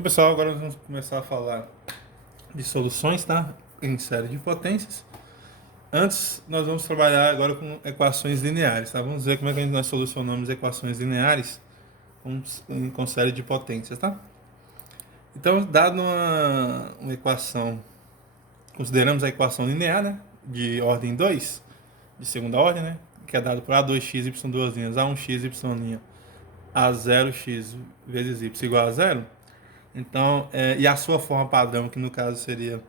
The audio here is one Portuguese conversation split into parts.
Então, pessoal, agora nós vamos começar a falar de soluções, tá? Em série de potências. Antes, nós vamos trabalhar agora com equações lineares, tá? Vamos ver como é que nós solucionamos equações lineares com série de potências, tá? Então, dado uma equação, consideramos a equação linear, né? De ordem 2, de segunda ordem, né? Que é dado por A2x, y duas linhas, A1x, y', A0x vezes y igual a zero. Então, e a sua forma padrão, que no caso seria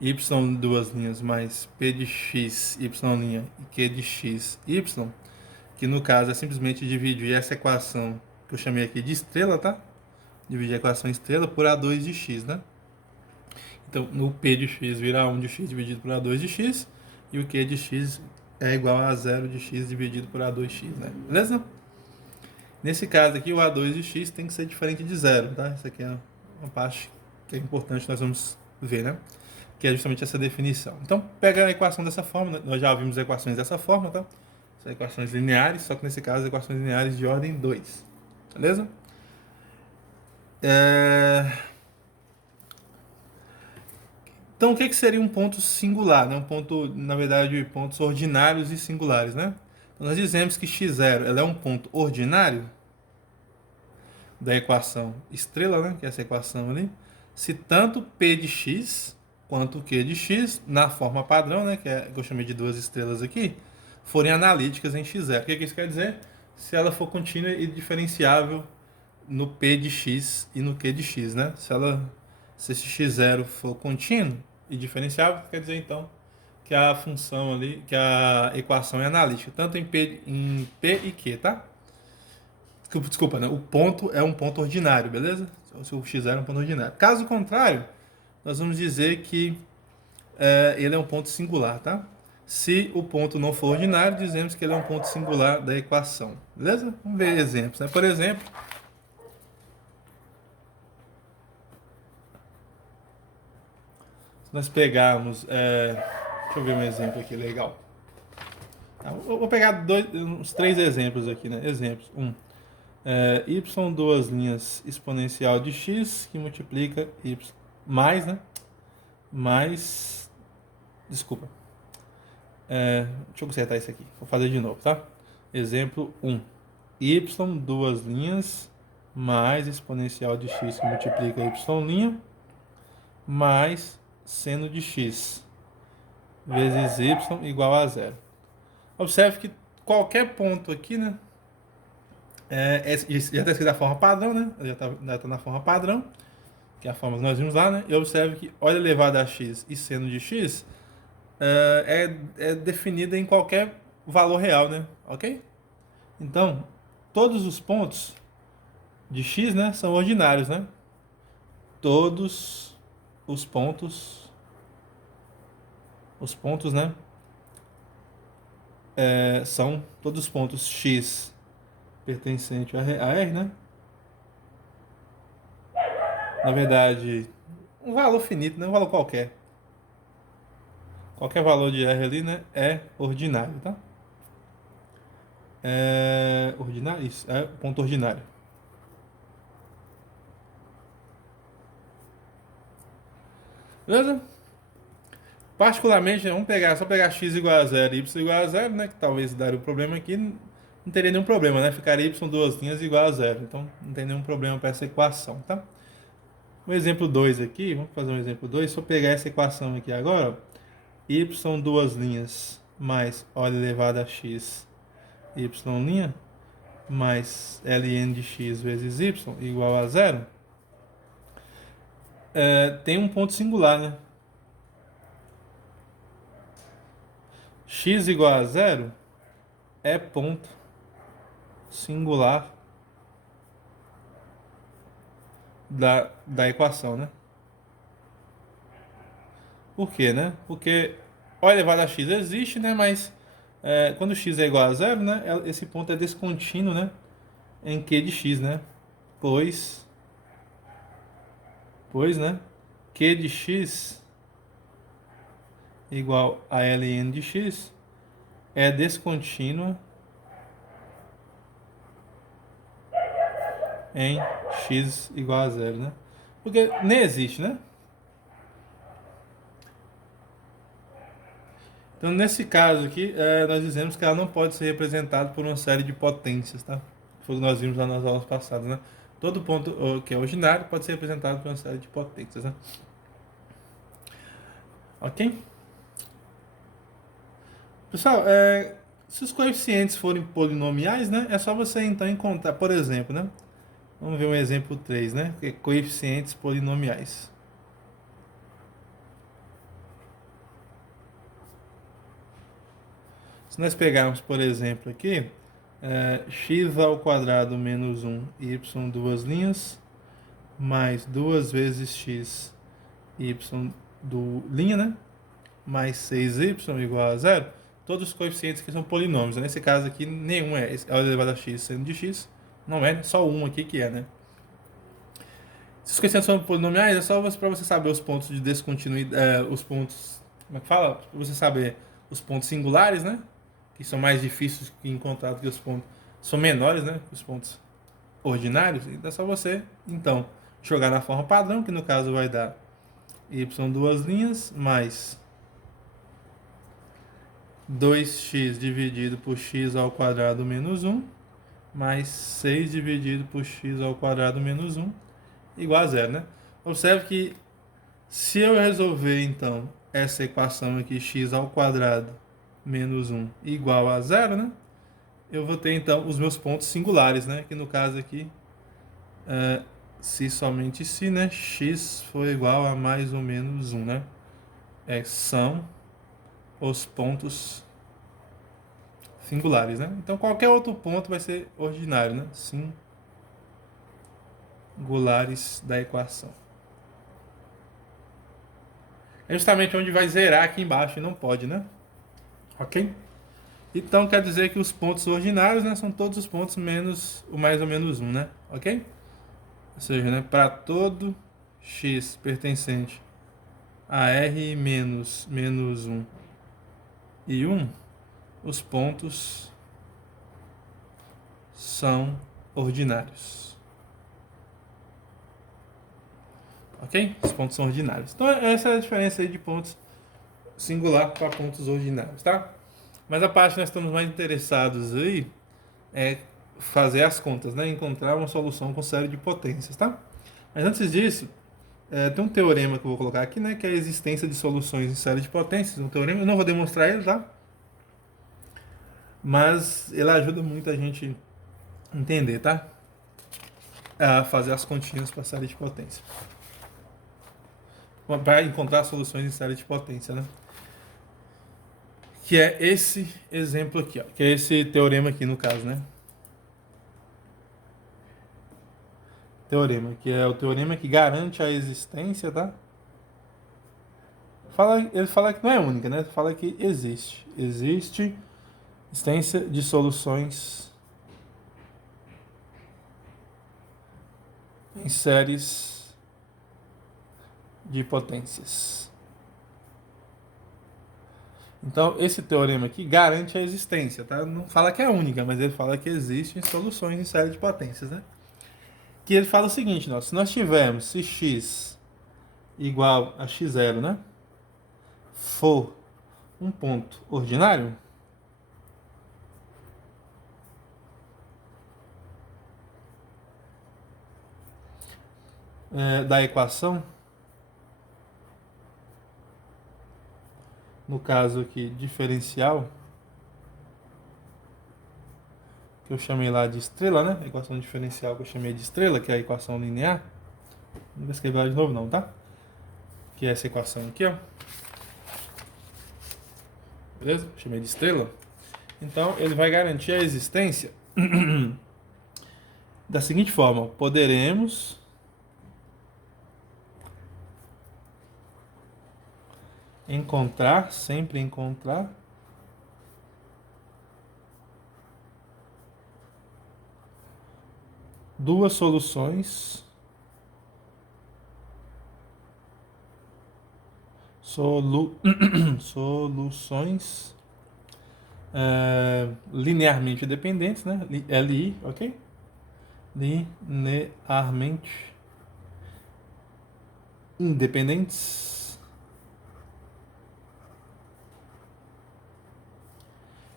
y duas linhas mais p de x, y' e q de x, y, que no caso é simplesmente dividir essa equação que eu chamei aqui de estrela, tá? Dividir a equação estrela por A2 de x, né? Então, no p de x vira A1 de x dividido por A2 de x, e o q de x é igual a 0 de x dividido por A2x, né? Beleza? Nesse caso aqui, o A2 de x tem que ser diferente de zero, tá? Isso aqui é uma parte que é importante, nós vamos ver, né? Que é justamente essa definição. Então, pega a equação dessa forma, nós já vimos equações dessa forma, tá? São equações lineares, só que nesse caso, equações lineares de ordem 2, beleza? Então, o que seria um ponto singular, né? Um ponto, na verdade, pontos ordinários e singulares, né? Então, nós dizemos que x0 ela é um ponto ordinário da equação estrela, né? Que é essa equação ali, se tanto p de x quanto q de x, na forma padrão, né? Que eu chamei de duas estrelas aqui, forem analíticas em x0. O que isso quer dizer? Se ela for contínua e diferenciável no p de x e no q de x, né? Se esse x0 for contínuo e diferenciável, quer dizer então que a função ali, que a equação é analítica, tanto em p e q, tá? Desculpa, né? O ponto é um ponto ordinário, beleza? Se o x é um ponto ordinário. Caso contrário, nós vamos dizer que ele é um ponto singular, tá? Se o ponto não for ordinário, dizemos que ele é um ponto singular da equação, beleza? Vamos ver exemplos, né? Por exemplo, se nós pegarmos... deixa eu ver um exemplo aqui legal. Eu vou pegar uns três exemplos aqui, né? Exemplos. Y duas linhas exponencial de x que multiplica y mais, né? Mais, desculpa. Deixa eu consertar isso aqui. Vou fazer de novo, tá? Exemplo 1. Y duas linhas mais exponencial de x que multiplica y' mais seno de x vezes y igual a zero. Observe que qualquer ponto aqui, né? Já está escrito a forma padrão, né? Já está na forma padrão, que é a forma que nós vimos lá, né? E observe que olha elevado a x e seno de x é definida em qualquer valor real, né? Ok? Então, todos os pontos de x, né, são ordinários, né? Todos os pontos, né, são todos os pontos x pertencente a R, né? Na verdade, um valor finito, né? Um valor qualquer. Qualquer valor de R ali, né? É ordinário, tá? Ordinário? Isso, é ponto ordinário. Beleza? Particularmente, vamos só pegar x igual a zero e y igual a zero, né? Que talvez daria um problema aqui. Não teria nenhum problema, né? Ficaria y duas linhas igual a zero. Então, não tem nenhum problema para essa equação, tá? O exemplo 2 aqui, vamos fazer um exemplo 2. Se eu pegar essa equação aqui agora, y duas linhas mais o elevado a x y' mais ln de x vezes y igual a zero, tem um ponto singular, né? X igual a zero é ponto singular da equação, né? Por quê, né? Porque o elevado a x existe, né? Mas quando x é igual a zero, né? Esse ponto é descontínuo, né? Em q de x, né? Pois, né? Q de x igual a ln de x é descontínua em x igual a zero, né? Porque nem existe, né? Então, nesse caso aqui, nós dizemos que ela não pode ser representada por uma série de potências, tá? Foi o que nós vimos lá nas aulas passadas, né? Todo ponto que é ordinário pode ser representado por uma série de potências, né? Ok? Pessoal, se os coeficientes forem polinomiais, né? É só você então encontrar, por exemplo, né? Vamos ver um exemplo 3, né? Que é coeficientes polinomiais. Se nós pegarmos, por exemplo, aqui, x ao quadrado menos 1, y duas linhas, mais 2 vezes x, y do linha, né? Mais 6y igual a zero. Todos os coeficientes que são polinômios. Nesse caso aqui, nenhum é elevado a x sendo de x. Não é, só um aqui que é, né? Se os coeficientes são polinomiais, é só para você saber os pontos de descontinuidade, os pontos, como é que fala? Para você saber os pontos singulares, né? Que são mais difíceis de encontrar do que os pontos, são menores, né? Os pontos ordinários. Então é só você, então, jogar na forma padrão, que no caso vai dar y duas linhas, mais 2x dividido por x ao quadrado menos 1, mais 6 dividido por x ao quadrado menos 1, igual a zero, né? Observe que se eu resolver, então, essa equação aqui, x ao quadrado menos 1 igual a zero, né? Eu vou ter, então, os meus pontos singulares, né? Que no caso aqui, se somente se, né? X for igual a mais ou menos 1, né? São os pontos singulares, né? Então, qualquer outro ponto vai ser ordinário, né? Singulares da equação. É justamente onde vai zerar aqui embaixo e não pode, né? Ok? Então, quer dizer que os pontos ordinários, né, são todos os pontos menos o mais ou menos 1, né? Ok? Ou seja, né, para todo x pertencente a R menos 1 e 1, os pontos são ordinários. Ok? Os pontos são ordinários. Então, essa é a diferença aí de pontos singular para pontos ordinários, tá? Mas a parte que nós estamos mais interessados aí é fazer as contas, né? Encontrar uma solução com série de potências, tá? Mas antes disso, tem um teorema que eu vou colocar aqui, né? Que é a existência de soluções em série de potências. Um teorema, eu não vou demonstrar ele, tá? Mas ele ajuda muito a gente entender, tá? A fazer as continhas para série de potência. Para encontrar soluções em série de potência, né? Que é esse exemplo aqui, ó. Que é esse teorema aqui, no caso, né? Teorema, que é o teorema que garante a existência, tá? Ele fala que não é única, né? Ele fala que existe. Existe existência de soluções em séries de potências. Então, esse teorema aqui garante a existência, tá? Não fala que é única, mas ele fala que existem soluções em série de potências, né? Que ele fala o seguinte, se nós tivermos se x igual a x0, né? For um ponto ordinário, da equação, no caso aqui, diferencial, que eu chamei lá de estrela, né? A equação diferencial que eu chamei de estrela, que é a equação linear. Não vou escrever lá de novo não, tá? Que é essa equação aqui, ó. Beleza? Chamei de estrela. Então, ele vai garantir a existência da seguinte forma: poderemos sempre encontrar duas soluções soluções linearmente dependentes, né? LI, ok? Linearmente independentes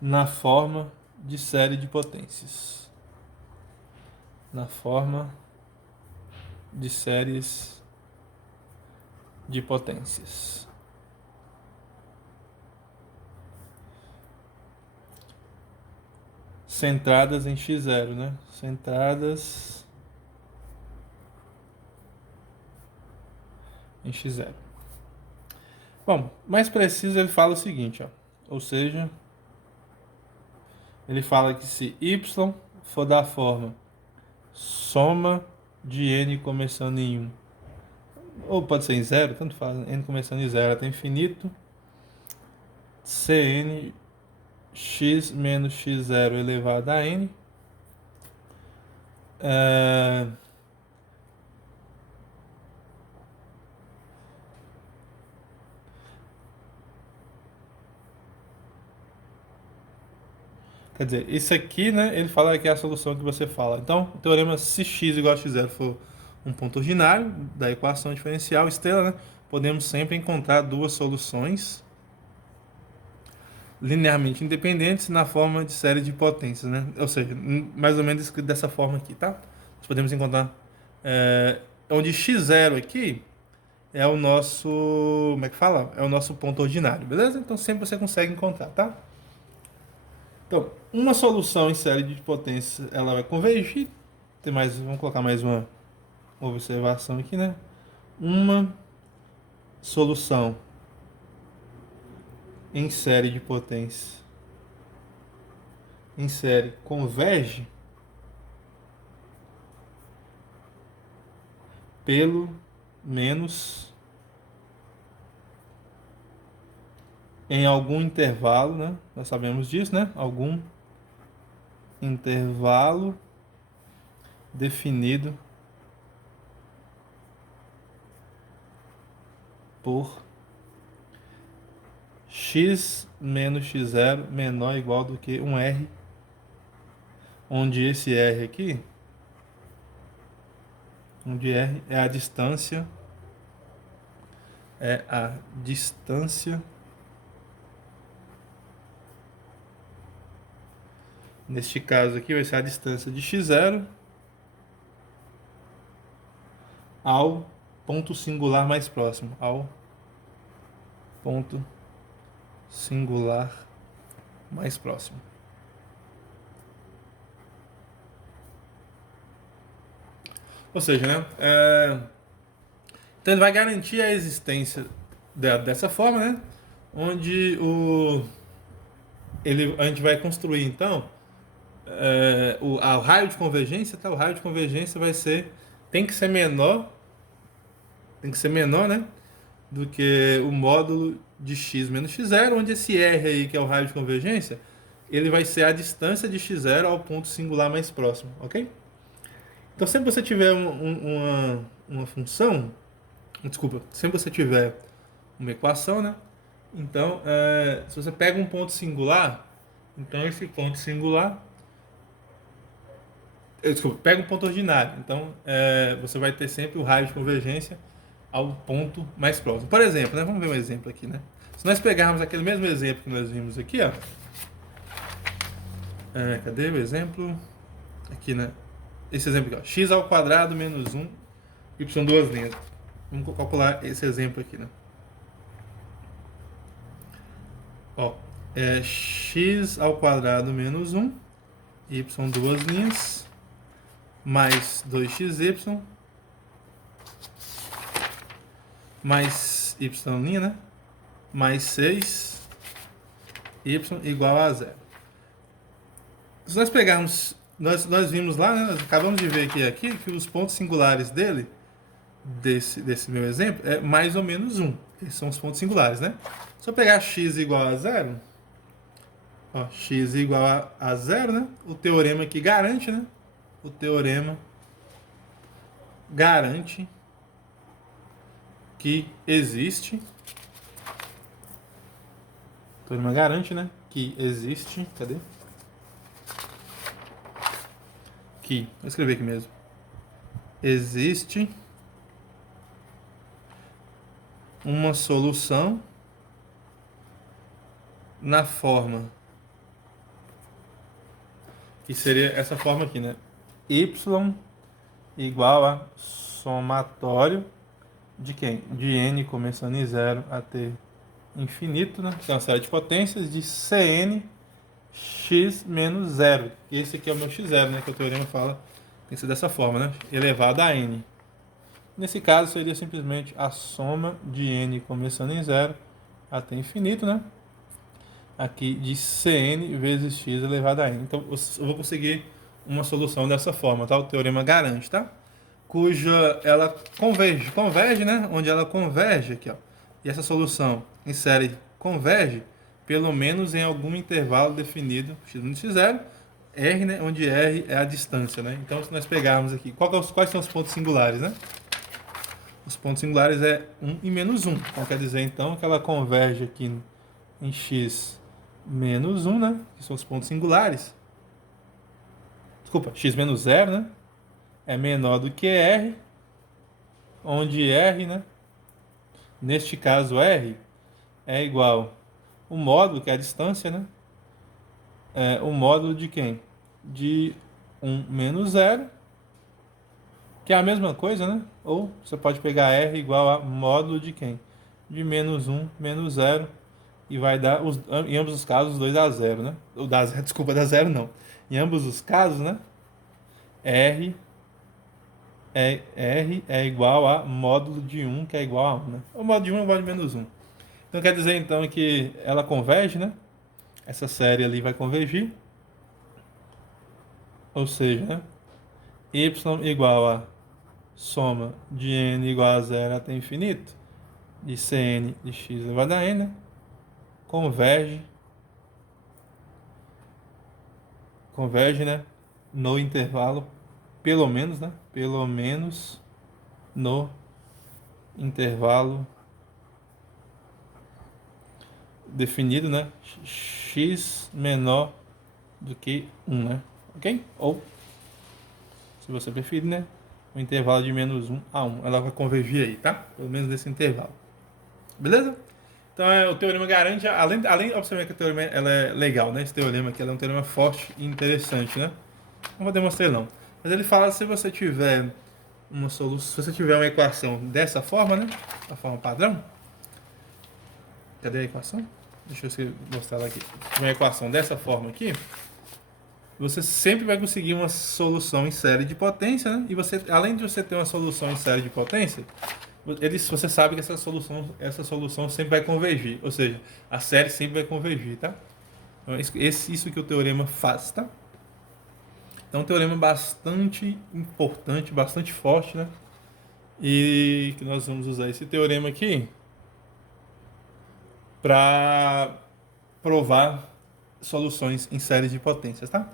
na forma de série de potências. Na forma de séries de potências. Centradas em x0, né? Centradas em x0. Bom, mais preciso ele fala o seguinte, ó. Ou seja, ele fala que se y for da forma soma de n começando em 1, ou pode ser em 0, tanto faz, n começando em 0 até infinito, Cn x menos x0 elevado a n, quer dizer, isso aqui, né, ele fala que é a solução que você fala. Então, o teorema se x igual a x0 for um ponto ordinário da equação diferencial estrela, né, podemos sempre encontrar duas soluções linearmente independentes na forma de série de potências, né? Ou seja, mais ou menos escrito dessa forma aqui, tá? Nós podemos encontrar onde x0 aqui é o nosso, como é que fala? É o nosso ponto ordinário, beleza? Então sempre você consegue encontrar, tá? Então, uma solução em série de potências, ela vai convergir. Tem mais, vamos colocar mais uma observação aqui, né? Uma solução em série de potências em série converge pelo menos em algum intervalo, né? Nós sabemos disso, né? Algum intervalo definido por x menos x0 menor ou igual do que um r, onde esse r aqui, onde r é a distância, neste caso aqui vai ser a distância de x0 ao ponto singular mais próximo, ao ponto singular mais próximo. Ou seja, né? Então ele vai garantir a existência dessa forma, né? Onde a gente vai construir então o raio de convergência, tá? O raio de convergência tem que ser menor, né? Do que o módulo de x menos x0, onde esse r aí, que é o raio de convergência, ele vai ser a distância de x0 ao ponto singular mais próximo, ok? Então sempre você tiver uma função, desculpa, sempre você tiver uma equação, né? Então, se você pega um ponto singular, então esse ponto singular, desculpa, pega um ponto ordinário, então você vai ter sempre o raio de convergência ao ponto mais próximo. Por exemplo, né? Vamos ver um exemplo aqui, né? Se nós pegarmos aquele mesmo exemplo que nós vimos aqui, ó, cadê o exemplo? Aqui, né? Esse exemplo aqui, ó, x ao quadrado menos 1, y duas linhas. Vamos calcular esse exemplo aqui, né? Ó, x ao quadrado menos 1, y duas linhas, mais 2xy, mais y linha, né? Mais 6, y igual a 0. Se nós pegarmos, nós vimos lá, né? Nós acabamos de ver aqui que os pontos singulares dele, desse meu exemplo, é mais ou menos 1. Esses são os pontos singulares, né? Se eu pegar x igual a 0, ó, x igual a 0, né? O teorema aqui garante, né? O teorema garante que existe. O teorema garante, né? Que existe. Cadê? Vou escrever aqui mesmo. Existe uma solução na forma que seria essa forma aqui, né? Y igual a somatório de quem? De n começando em 0 até infinito, né? Que é uma série de potências de Cn x menos 0. Esse aqui é o meu x0, né? Que o teorema fala tem que ser dessa forma, né? Elevado a n. Nesse caso, seria simplesmente a soma de n começando em 0 até infinito, né? Aqui de Cn vezes x elevado a n. Então, eu vou conseguir uma solução dessa forma, tá? O teorema garante, tá? Cuja ela converge, né? Onde ela converge aqui, ó. E essa solução em série converge pelo menos em algum intervalo definido, x1 e x0, r, né? Onde r é a distância, né? Então, se nós pegarmos aqui, quais são os pontos singulares, né? Os pontos singulares é 1 e menos 1. Então, quer dizer, então, que ela converge aqui em x menos 1, né? Que são os pontos singulares. Desculpa, x menos 0, né? É menor do que r, onde r, né? Neste caso, r é igual o módulo, que é a distância, né? É o módulo de quem? De 1 menos 0, que é a mesma coisa, né? Ou você pode pegar r igual a módulo de quem? De menos 1 menos 0, e vai dar, em ambos os casos, 2 a 0, né? Ou dá, desculpa, dá 0 não. Em ambos os casos, né? R é igual a módulo de 1, que é igual a 1, né? O módulo de 1 é o módulo de menos 1. Então quer dizer então que ela converge, né? Essa série ali vai convergir. Ou seja, né? Y igual a soma de n igual a 0 até infinito, de Cn de x elevado a n, né? Converge, né? No intervalo, pelo menos, né? Pelo menos no intervalo definido, né? X menor do que 1, né? Ok? Ou, se você preferir, né? O intervalo de menos 1 a 1. Ela vai convergir aí, tá? Pelo menos nesse intervalo. Beleza? Então, o teorema garante, além de observar que o teorema ela é legal, né? Esse teorema aqui ela é um teorema forte e interessante, né? Não vou demonstrar não. Mas ele fala se você tiver uma solução, se você tiver uma equação dessa forma, né? Da forma padrão. Cadê a equação? Deixa eu mostrar ela aqui. Uma equação dessa forma aqui, você sempre vai conseguir uma solução em série de potência, né? E você, além de você ter uma solução em série de potência, você sabe que essa solução sempre vai convergir. Ou seja, a série sempre vai convergir, tá? Então, isso que o teorema faz, tá? Então, é um teorema bastante importante, bastante forte, né? E que nós vamos usar esse teorema aqui para provar soluções em séries de potências, tá?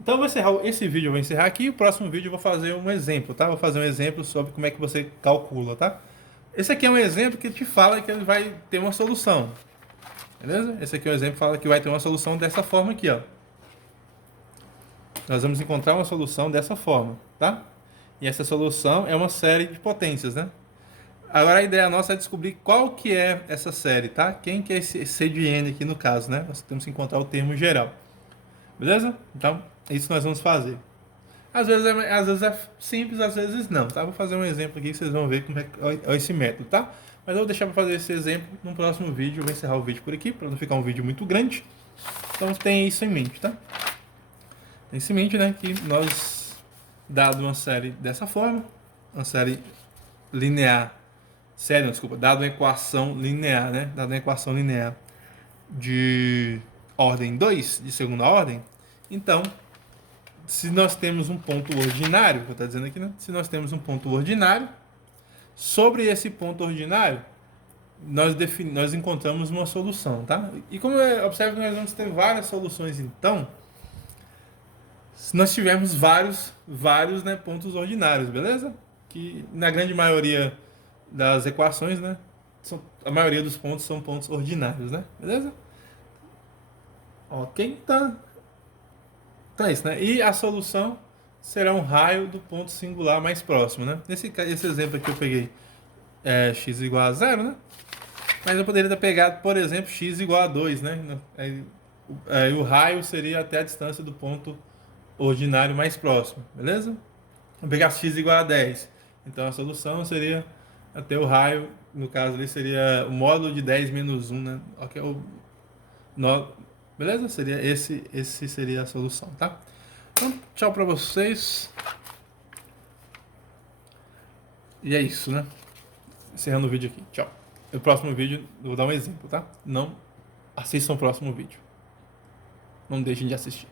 Então, eu vou encerrar esse vídeo, eu vou encerrar aqui. O próximo vídeo eu vou fazer um exemplo, tá? Vou fazer um exemplo sobre como é que você calcula, tá? Esse aqui é um exemplo que te fala que ele vai ter uma solução, beleza? Esse aqui é um exemplo que fala que vai ter uma solução dessa forma aqui, ó. Nós vamos encontrar uma solução dessa forma, tá? E essa solução é uma série de potências, né? Agora a ideia nossa é descobrir qual que é essa série, tá? Quem que é esse C de N aqui no caso, né? Nós temos que encontrar o termo geral. Beleza? Então, é isso que nós vamos fazer. Às vezes é simples, às vezes não, tá? Vou fazer um exemplo aqui que vocês vão ver como é esse método, tá? Mas eu vou deixar para fazer esse exemplo no próximo vídeo. Eu vou encerrar o vídeo por aqui, para não ficar um vídeo muito grande. Então, tem isso em mente, tá? Tem isso em mente, né? Que nós, dado uma série dessa forma, uma série linear, dado uma equação linear, né? Dado uma equação linear de ordem 2, de segunda ordem, então, se nós temos um ponto ordinário, que eu estou dizendo aqui, né? Se nós temos um ponto ordinário, sobre esse ponto ordinário, nós encontramos uma solução, tá? E como observe que nós vamos ter várias soluções, então, se nós tivermos vários, né, pontos ordinários, beleza? Que na grande maioria das equações, né, a maioria dos pontos são pontos ordinários, né? Beleza? Ok, tá. Então é isso, né? E a solução será um raio do ponto singular mais próximo, né? Esse exemplo aqui eu peguei x igual a 0, né? Mas eu poderia ter pegado, por exemplo, x igual a 2, né? Aí o raio seria até a distância do ponto ordinário mais próximo, beleza? Vou pegar x igual a 10. Então a solução seria até o raio, no caso ali seria o módulo de 10 menos 1, né? Ok, beleza? Seria esse seria a solução, tá? Então, tchau pra vocês. E é isso, né? Encerrando o vídeo aqui. Tchau. No próximo vídeo, eu vou dar um exemplo, tá? Não assistam o próximo vídeo. Não deixem de assistir.